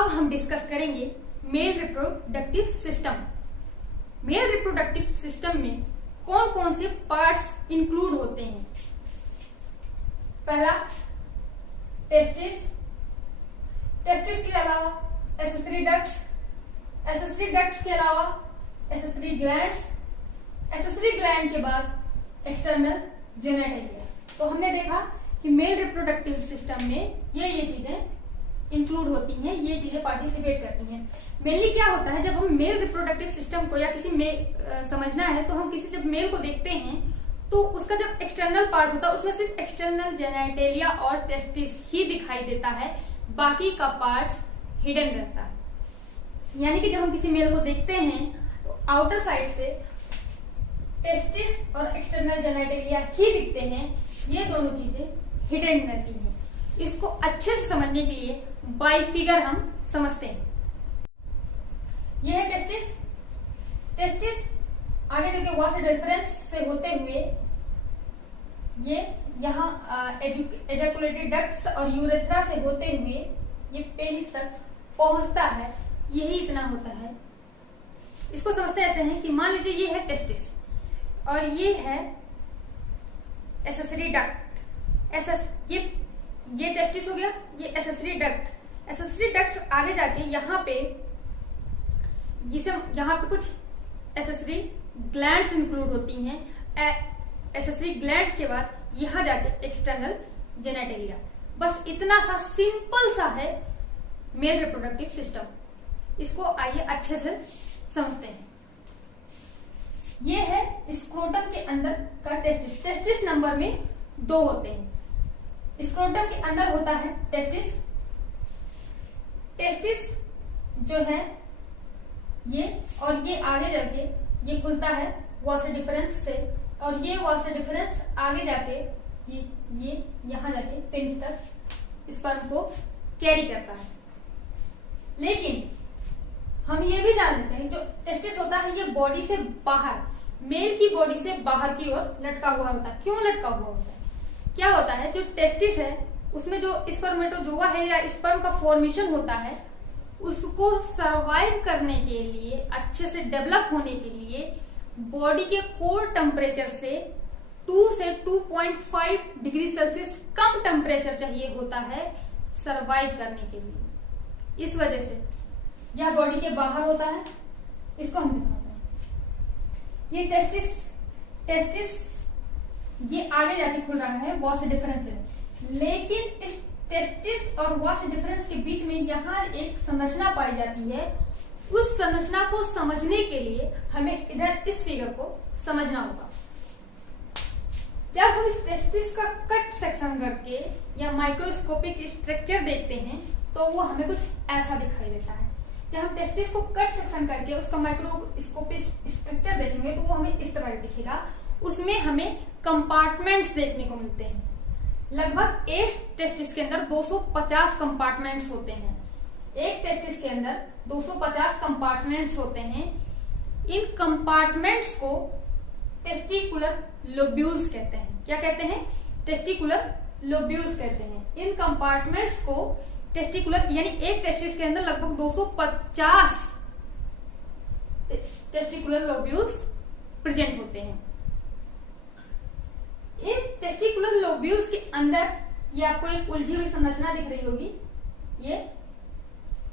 अब हम डिस्कस करेंगे mail reproductive system. Mail reproductive system में कौन कौन से पार्ट्स इंक्लूड होते हैं। पहला टेस्टिस, टेस्टिस के अलावा एसेसरी डक्ट्स, एसेसरी डक्ट्स के अलावा एसेसरी ग्लैंड्स, एसेसरी ग्लैंड के बाद एक्सटर्नल जेनेटेलिया। तो हमने देखा कि मेल रिप्रोडक्टिव सिस्टम में ये चीजें इंक्लूड होती हैं, ये चीजें पार्टिसिपेट करती हैं। मेनली क्या होता है, जब हम मेल रिप्रोडक्टिव सिस्टम को या किसी मेल समझना है तो हम किसी जब मेल को देखते हैं तो उसका जब एक्सटर्नल पार्ट होता है उसमें सिर्फ एक्सटर्नल जेनेटेलिया और टेस्टिस ही दिखाई देता है, बाकी का पार्ट हिडन रहता है। यानी कि जब हम किसी मेल को देखते हैं तो आउटर साइड से टेस्टिस और एक्सटर्नल जेनेटेलिया ही दिखते हैं, ये दोनों चीजें हिडन रहती हैं। इसको अच्छे से समझने के लिए बाय फिगर हम समझते हैं। यह है टेस्टिस। टेस्टिस आगे चल के वॉस डिफरेंस से होते हुए ये यहाँ एजैकुलेटरी डक्ट्स और यूरेथ्रा से होते हुए ये पेनिस तक पहुंचता है, यही इतना होता है। इसको समझते ऐसे हैं कि मान लीजिए ये है टेस्टिस और ये है एसेसरी डक्ट। ये टेस्टिस हो गया, ये एसेसरी डक्ट। एसेसरी डक्ट आगे जाके यहाँ पे कुछ एसेसरी ग्लैंड्स इंक्लूड होती हैं। एसेसरी ग्लैंड्स के बाद यहाँ जाके एक्सटर्नल जेनेटेलिया। बस इतना सा सिंपल सा है मेल रिप्रोडक्टिव सिस्टम। इसको आइए अच्छे से समझते हैं। ये है स्क्रोटम के अंदर का टेस्टिस। टेस्टिस नंबर में 2 होते हैं। स्क्रोटम के अंदर होता है टेस्टिस। टेस्टिस जो है ये, और ये आगे जाके ये खुलता है वॉस डिफरेंस से, और ये वॉस डिफरेंस आगे जाके ये यहाँ जाके पेनिस तक स्पर्म को कैरी करता है। लेकिन हम ये भी जान लेते हैं जो टेस्टिस होता है ये बॉडी से बाहर, मेल की बॉडी से बाहर की ओर लटका हुआ होता है। क्यों लटका हुआ होता है? क्या होता है, जो टेस्टिस है उसमें जो स्पर्मेटोजोआ है या स्पर्म का फॉर्मेशन होता है, उसको सरवाइव करने के लिए, अच्छे से डेवलप होने के लिए बॉडी के कोर टेम्परेचर से 2 से 2.5 डिग्री सेल्सियस कम टेम्परेचर चाहिए होता है सरवाइव करने के लिए। इस वजह से यह बॉडी के बाहर होता है। इसको हम दिखाते हैं। ये टेस्टिस ये आगे जाके खुल रहा है वॉस डिफरेंस से, लेकिन इस टेस्टिस और वॉस डिफरेंस के बीच में यहाँ एक संरचना पाई जाती है। उस संरचना को समझने के लिए हमें इधर इस फिगर को समझना होगा। जब हम इस टेस्टिस का कट सेक्शन करके या माइक्रोस्कोपिक स्ट्रक्चर देखते हैं तो वो हमें कुछ ऐसा दिखाई देता है। जब हम टेस्टिस को कट सेक्शन करके उसका माइक्रोस्कोपिक स्ट्रक्चर देखेंगे तो वो हमें इस तरह दिखेगा। उसमें हमें कंपार्टमेंट्स देखने को मिलते हैं। लगभग एक टेस्टिस के अंदर 250 कंपार्टमेंट्स होते हैं। एक टेस्टिस के अंदर 250 कंपार्टमेंट्स होते हैं। इन कंपार्टमेंट्स को टेस्टिकुलर लोब्यूल्स कहते हैं। क्या कहते हैं? टेस्टिकुलर लोब्यूल्स कहते हैं। इन कंपार्टमेंट्स को टेस्टिकुलर, यानी एक टेस्टिस के अंदर लगभग 250 टेस्टिकुलर लोब्यूल्स प्रेजेंट होते हैं। इन टेस्टिकुलर लोब्यूल्स के अंदर ये आपको एक उलझी हुई संरचना दिख रही होगी,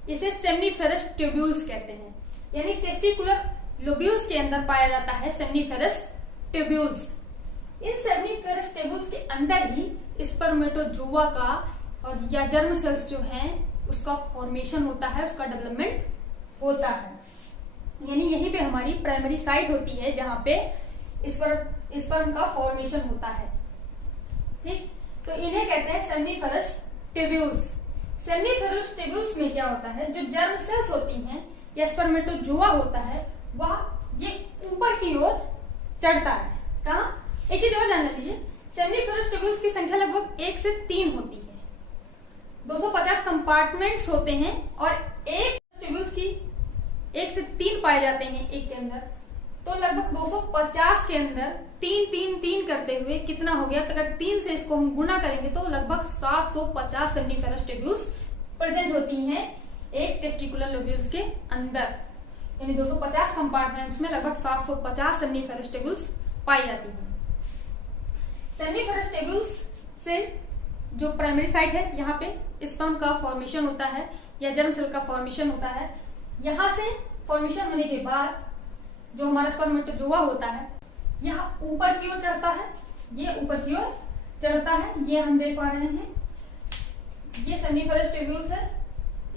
इसे सेमनीफेरस ट्यूब्यूल्स कहते हैं। यानी टेस्टिकुलर लोब्यूल्स के अंदर पाया जाता है seminiferous tubules. In seminiferous tubules के अंदर ही स्पर्मेटोजोआ का और या जर्म सेल्स जो हैं उसका फॉर्मेशन होता है, उसका डेवलपमेंट होता है। यानी यहीं पे हमारी प्राइमरी साइट होती है जहां पे स्पर्म का फॉर्मेशन होता है। ठीक, तो इन्हें कहते हैं सेमनीफेरस ट्यूब्यूल्स। सेमनीफेरस ट्यूब्यूल्स में क्या होता है, जो जर्म सेल्स होती हैं या स्पर्मेटोजोआ होता है वह ये ऊपर की ओर चढ़ता है। कहाँ? एक चीज और जान लीजिए, सेमनीफेरस ट्यूब्यूल्स की संख्या लगभग 1 से 3 होती है। 250 कंपार्टमेंट्स होते हैं और एक ट्यूब्यूल्स की 1 से 3 पाए जाते हैं एक के अंदर। तो लगभग 250 के अंदर 3 करते हुए कितना हो गया? तो अगर 3 से इसको हम गुना करेंगे तो लगभग 750 सेमनीफेरस ट्यूब्यूल्स प्रेजेंट होती हैं एक एक टेस्टिकुलर लोब्यूल्स के अंदर, यानी 250 कंपार्टमेंट्स में लगभग 750 सेमनीफेरस टेब्यूल्स पाई जाती हैं। सेमनीफेरस टेब्यूल्स से जो प्राइमरी साइट है, यहाँ पे स्पर्म का फॉर्मेशन होता है या जर्म सेल का फॉर्मेशन होता है। यहाँ से फॉर्मेशन होने के बाद जो हमारा स्पर्मेटोजोआ होता है, यहाँ ऊपर की ओर चढ़ता है, ये ऊपर की ओर चढ़ता है, ये हम देख पा रहे हैं। ये सेमनीफेरस टेब्यूल्स है,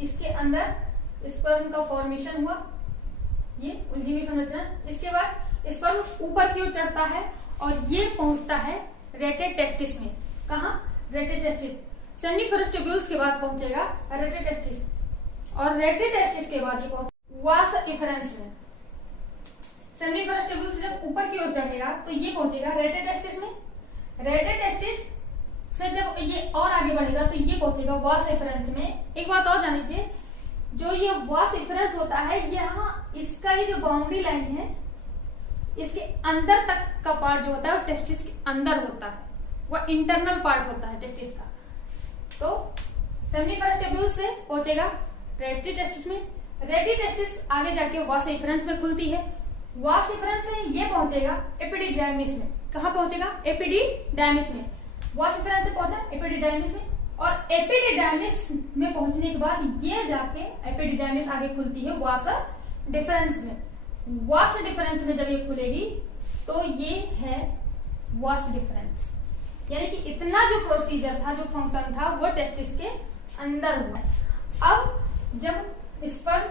इसके अंदर स्पर्म का फॉर्मेशन हुआ, ये उलझी हुई संरचना। इसके बाद स्पर्म ऊपर की ओर चढ़ता है और ये पहुंचता है रेटेड टेस्टिस में। कहा? Rated testis. सेमनीफेरस टेब्यूल्स के बाद पहुंचेगा रेटेड टेस्टिस और रेटेड टेस्टिस के बाद ये वास इफरेंस में। सेमनीफेरस टेब्यूल्स से जब ऊपर की ओर चढ़ेगा तो ये पहुंचेगा रेटेड टेस्टिस में। रेटेड टेस्टिस से जब ये और आगे बढ़ेगा तो ये पहुंचेगा वास इफरेंस में। एक बात और जान लीजिए, जो ये वास इफरेंस होता है, यहाँ इसका ये जो बाउंड्री लाइन है, इसके अंदर तक का पार्ट जो होता है वो टेस्टिस के अंदर होता है, वो इंटरनल पार्ट होता है टेस्टिस का। तो सेमनीफेरस टेब्यूल्स से पहुंचेगा रेटेड टेस्टिस में। रेटेड टेस्टिस आगे जाके वास इफरेंस में खुलती है। वास इफरेंस से ये पहुंचेगा एपिडिडायमिस में। कहाँ पहुंचेगा? एपिडिडायमिस में। वास इफरेंस से पहुंचा एपिडिडायमिस में और एपिडिडायमिस में पहुंचने के बाद ये जाके एपिडिडायमिस आगे खुलती है वास डिफरेंस में। वास डिफरेंस में जब ये खुलेगी तो ये है वास डिफरेंस, यानी कि इतना जो प्रोसीजर था, जो फंक्शन था, वो टेस्टिस के अंदर हुआ। अब जब स्पर्म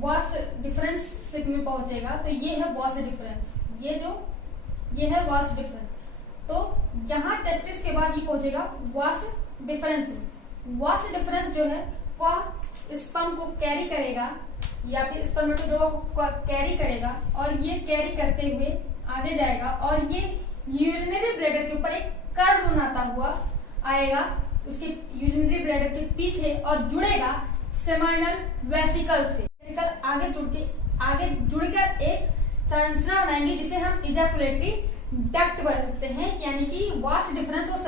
वास डिफरेंस में पहुंचेगा तो ये है वास डिफरेंस, ये है वास डिफरेंस। तो यहाँ टेस्टिस के बाद ये पहुंचेगा वास डिफरेंस में। वास डिफरेंस जो है वह स्पर्म को कैरी करेगा या फिर स्पर्मेटोजोआ को कैरी करेगा और ये कैरी करते हुए आगे जाएगा और ये यूरिनरी ब्लैडर के ऊपर एक कर्व बनाता हुआ आएगा, उसके यूरिनरी ब्लैडर के पीछे और जुड़ेगा सेमाइनल वेसिकल से। वेसिकल आगे जुड़कर एक संरचना बनाएंगे जिसे हम इजैकुलेटरी डक्ट बोल सकते हैं, यानी कि वास डिफरेंस और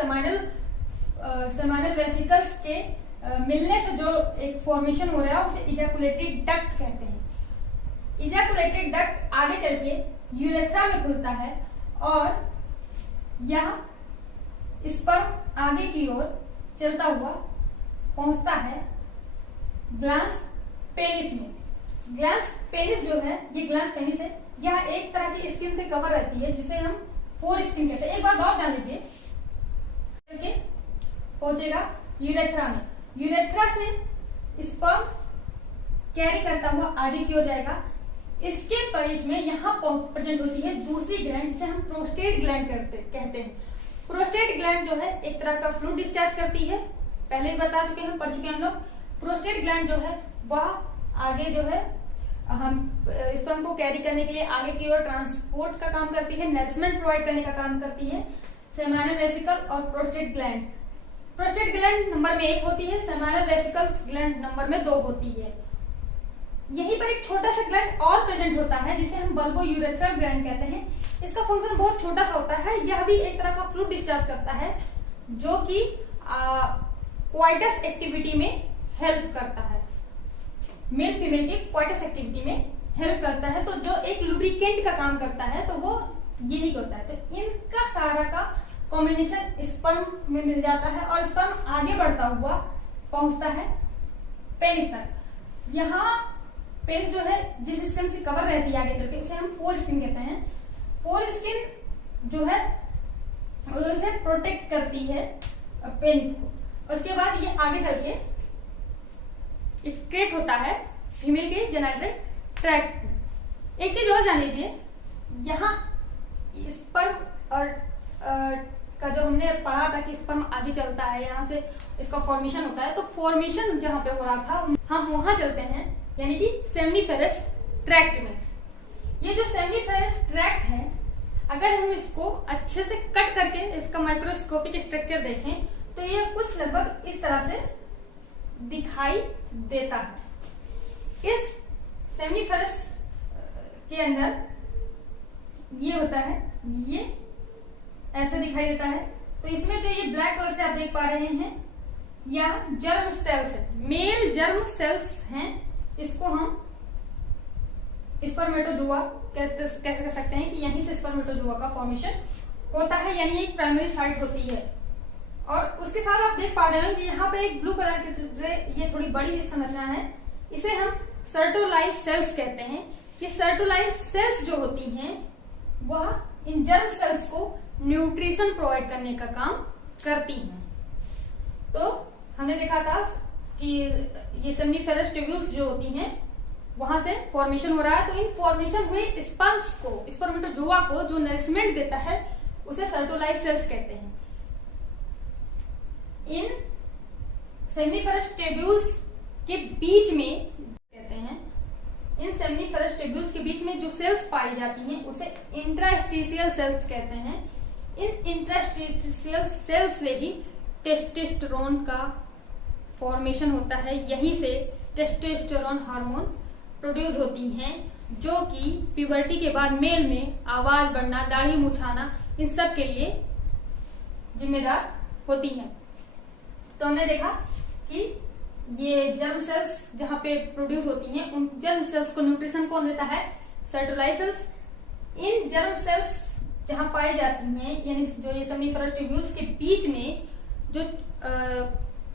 सेमाइनल वेसिकल्स के मिलने से जो एक फॉर्मेशन हो रहा है उसे इजैकुलेटरी डक्ट कहते हैं। इजैकुलेटरी डक्ट आगे चल के यूरेथ्रा में खुलता है और यह स्पर्म आगे की ओर चलता हुआ पहुंचता है ग्लैंस पेनिस में। ग्लैंस पेनिस जो है, ये ग्लैंस पेनिस है, यह एक तरह की स्किन से कवर रहती है जिसे हम फोर स्किन कहते हैं। एक बार और जान लीजिए, पहुंचेगा यूरेथ्रा में। यूरेथ्रा से स्पर्म कैरी करता हुआ आगे की ओर जाएगा। इसके बीच में यहाँ प्रेजेंट होती है दूसरी ग्लैंड जिसे हम प्रोस्टेट ग्लैंड कहते हैं। प्रोस्टेट ग्लैंड जो है एक तरह का फ्लूइड डिस्चार्ज करती है, पहले भी बता चुके हैं, पढ़ चुके हैं हम लोग। प्रोस्टेट ग्लैंड जो है वह आगे जो है हम स्पर्म को कैरी करने के लिए आगे की ओर ट्रांसपोर्ट का काम करती है, नरिशमेंट प्रोवाइड करने का काम करती है। सेमाइनल वेसिकल और prostate gland. Prostate gland number में 1 होती है, सेमाइनल वेसिकल ग्लैंड नंबर में 2 होती है। यहीं पर एक छोटा सा ग्लैंड और प्रेजेंट होता है जिसे हम बल्बो यूरेथ्रल ग्लैंड कहते हैं। इसका फंक्शन बहुत छोटा सा होता है, यह भी एक तरह का फ्लूइड डिस्चार्ज करता है जो कि क्वाइटस एक्टिविटी में हेल्प करता है, मेल फीमेल की क्वाइटस एक्टिविटी में हेल्प करता है। तो जो एक लुब्रिकेंट का काम करता है तो वो यही होता है। तो इनका सारा का कॉम्बिनेशन स्पर्म में मिल जाता है और स्पर्म आगे बढ़ता हुआ पहुंचता है पेनिस तक। यहाँ पेनिस जो है जिस स्किन से कवर रहती है आगे चलते उसे हम फोर स्किन कहते हैं। फोर स्किन जो है उसे प्रोटेक्ट करती है पेनिस को। उसके बाद ये आगे चल के एक्सक्रीट होता है फीमेल के जेनिटल ट्रैक्ट। एक चीज और जान लीजिए, यहाँ स्पर्म और का जो हमने पढ़ा था कि स्पर्म आगे चलता है, यहाँ से इसका फॉर्मेशन होता है। तो फॉर्मेशन जहाँ पे हो रहा था हम वहां चलते हैं, यानी कि सेमनीफेरस ट्रैक्ट में। ये जो सेमनीफेरस ट्रैक्ट है, अगर हम इसको अच्छे से कट करके इसका माइक्रोस्कोपिक स्ट्रक्चर देखें तो ये कुछ लगभग इस तरह से दिखाई देता है। इस सेमनीफेरस के अंदर ये होता है, ये ऐसे दिखाई देता है। तो इसमें जो ये ब्लैक कलर से आप देख पा रहे हैं, या जर्म सेल्स है, मेल जर्म सेल्स हैं, इसको हम स्पर्मेटोजोआ कह सकते हैं कि यहीं से स्पर्मेटोजोआ का फॉर्मेशन होता है, यानी एक प्राइमरी साइट होती है। और उसके साथ आप देख पा रहे हो कि यहाँ पे एक ब्लू कलर की ये थोड़ी बड़ी संरचना है, इसे हम सर्टोलाइज सेल्स कहते हैं। कि सर्टोलाइज सेल्स जो होती हैं वह इन जर्म सेल्स को न्यूट्रिशन प्रोवाइड करने का काम करती हैं। तो हमने देखा था कि ये सेमनीफेरस ट्यूब्यूल्स जो होती हैं वहां से फॉर्मेशन हो रहा है। तो इन फॉर्मेशन हुए स्पर्म्स को, स्पर्मेटोजोआ को जो नरिशमेंट देता है उसे सर्टोलाइज सेल्स कहते हैं। इन सेमनीफेरस ट्यूब्यूल्स के बीच में कहते हैं, इन सेमनीफेरस ट्यूब्यूल्स के बीच में जो सेल्स पाई जाती हैं उसे इंट्रास्टिशियल सेल्स कहते हैं। इन इंट्रास्टिशियल सेल्स से ही टेस्टोस्टेरोन का फॉर्मेशन होता है, यहीं से टेस्टोस्टेरोन हार्मोन प्रोड्यूस होती हैं, जो कि प्यूबर्टी के बाद मेल में आवाज बढ़ना, दाढ़ी मुछाना, इन सब के लिए जिम्मेदार होती हैं। तो हमने देखा कि ये जर्म सेल्स जहां पे प्रोड्यूस होती हैं, उन जर्म सेल्स को न्यूट्रिशन कौन देता है? सर्टोलाइज सेल्स। इन जर्म सेल्स जहां पाई जाती हैं, यानी जो ये सेमनीफेरस ट्यूब्यूल्स के बीच में जो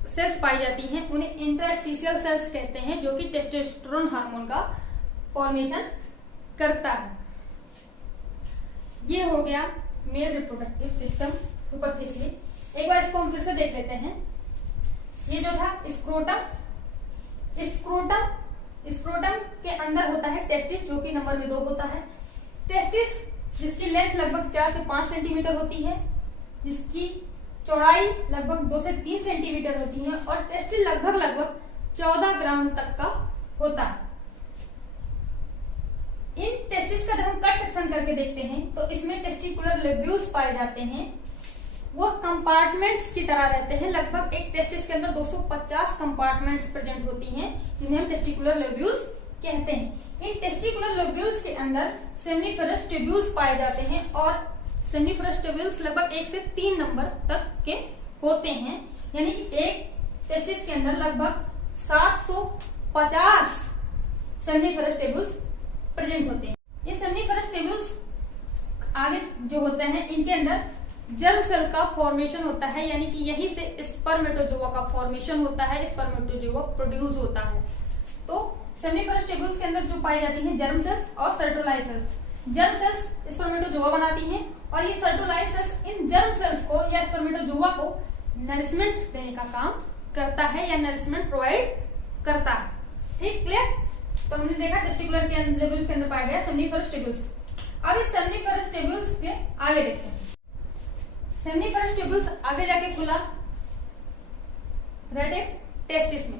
सेल्स पाई जाती हैं उन्हें इंटरस्टिशियल सेल्स कहते हैं, जो कि टेस्टोस्टेरोन हार्मोन का फॉर्मेशन करता है। ये हो गया मेल रिप्रोडक्टिव सिस्टम सुपरफिशियली। एक बार इसको हम फिर से देख लेते हैं। ये जो था स्क्रोटम, स्क्रोटम के अंदर होता है टेस्टिस, जो कि नंबर में 2 होता है। टेस्टिस जिसकी लेंथ लगभग 4 से 5 सेंटीमीटर होती है, जिसकी चौड़ाई लगभग 2 से 3 सेंटीमीटर होती है, और टेस्टिस लगभग 14 ग्राम तक का होता है। इन टेस्टिस का जब हम कट सेक्शन करके देखते हैं तो इसमें टेस्टिकुलर लोब्यूल्स पाए जाते हैं। वो कंपार्टमेंट्स की तरह रहते हैं। लगभग एक टेस्टिस के अंदर 250 कंपार्टमेंट्स प्रेजेंट होती हैं, जिन्हें हम टेस्टिकुलर लोब्यूल्स कहते हैं। इन टेस्टिकुलर लोब्यूल्स के अंदर सेमनीफेरस ट्यूब्यूल्स पाए जाते हैं, और सेमनीफेरस ट्यूब्यूल्स लगभग 1 से 3 नंबर तक के होते हैं, यानी कि एक टेस्टिस के अंदर लगभग 750 सेमनीफेरस ट्यूब्यूल्स प्रेजेंट होते हैं। ये सेमनीफेरस ट्यूब्यूल्स आगे जो होते हैं, इनके अंदर जर्म सेल का फॉर्मेशन होता है, यानी कि यहीं से स्पर्मेटोजोआ का फॉर्मेशन होता है, स्पर्मेटोजोआ प्रोड्यूस होता है। तो सेमनीफेरस ट्यूब्यूल्स के अंदर जो पाई जाती हैं जर्म सेल्स और सर्टोलाइज सेल्स। जर्म सेल्स स्पर्मेटोजोआ बनाती हैं, और ये सर्टोलाइज सेल्स इन जर्म सेल्स को या स्पर्मेटोजोआ को नरिशमेंट देने का काम करता है, या नरिशमेंट प्रोवाइड करता है। ठीक, क्लियर? तो हमने देखा टेस्टिकुलर लोब्यूल्स के अंदर पाया गया सेमनीफेरस ट्यूब्यूल्स। अब इस सेमनीफेरस ट्यूब्यूल्स के आगे देखते हैं। सेमनीफेरस ट्यूब्यूल्स आगे जाके खुला रेटेड टेस्टिस में।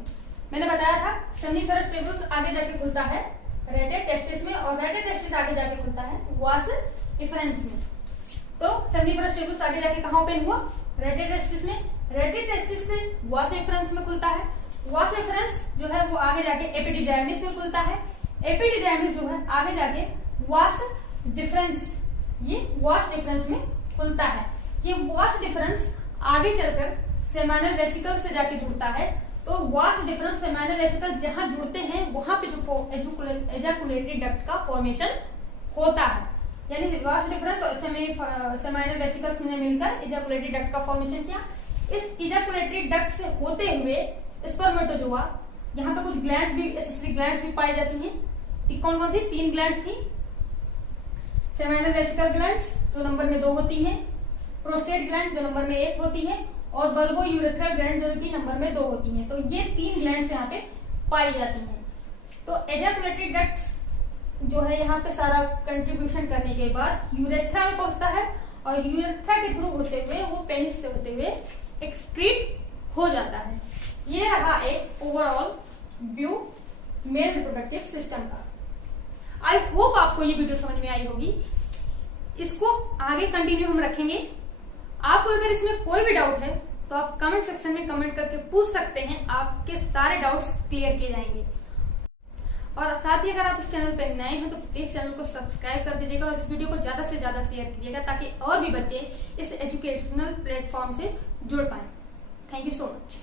मैंने बताया था सेमनीफेरस ट्यूब्यूल्स आगे जाके खुलता है रेटेड टेस्टिस में, और रेटेड टेस्टिस आगे जाके खुलता है वास डिफरेंस में। तो सेमनीफेरस ट्यूब्यूल्स आगे जाके कहां ओपन हुआ? रेटेड टेस्टिस में। रेटेड टेस्टिस से वास डिफरेंस में खुलता है। वास डिफरेंस जो है वो आगे जाके एपिडिडायमिस में खुलता है। एपिडिडायमिस जो है आगे जाके वास डिफरेंस, ये वास डिफरेंस में खुलता है। ये वास डिफरेंस आगे चलकर सेमाइनल वेसिकल से जाके जुड़ता है। तो वास डिफरेंस सेमाइनल वेसिकल जहां जुड़ते हैं वहां पे जो एजाकुलेटरी डक्ट का फॉर्मेशन होता है, यानी वास डिफरेंस और सेमाइनल वेसिकल्स ने मिलकर एजाकुलेटरी डक्ट का फॉर्मेशन किया। इस एजाकुलेटरी डक्ट से होते हुए स्पर्मेटोजोआ, यहाँ पे कुछ ग्लैंड्स भी, एसेसरी ग्लैंड्स भी पाई जाती हैं। कौन कौन सी? 3 ग्लैंड्स थी। सेमाइनल वेसिकल ग्लैंड्स जो नंबर में 2 होती हैं, प्रोस्टेट ग्लैंड जो नंबर में 1 होती है, और बल्बो यूरेथ्रल ग्लैंड जो कि नंबर में 2 होती हैं। तो ये 3 ग्लैंड्स यहाँ पे पाई जाती हैं। तो एजाकुलेटरी डक्ट्स जो है यहाँ पे सारा कंट्रीब्यूशन करने के बाद यूरेथ्रा में पहुंचता है, और यूरेथ्रा के थ्रू होते हुए वो पेनिस से होते हुए एक्सक्रीट हो जाता है। ये रहा एक overall view male reproductive system का। आई होप आपको ये वीडियो समझ में आई होगी। इसको आगे कंटिन्यू हम रखेंगे। आपको अगर इसमें कोई भी डाउट है तो आप कमेंट सेक्शन में कमेंट करके पूछ सकते हैं, आपके सारे डाउट्स क्लियर किए जाएंगे। और साथ ही अगर आप इस चैनल पर नए हैं तो प्लीज चैनल को सब्सक्राइब कर दीजिएगा, और इस वीडियो को ज्यादा से ज्यादा शेयर कीजिएगा, ताकि और भी बच्चे इस एजुकेशनल प्लेटफॉर्म से जुड़ पाए। Thank you so much.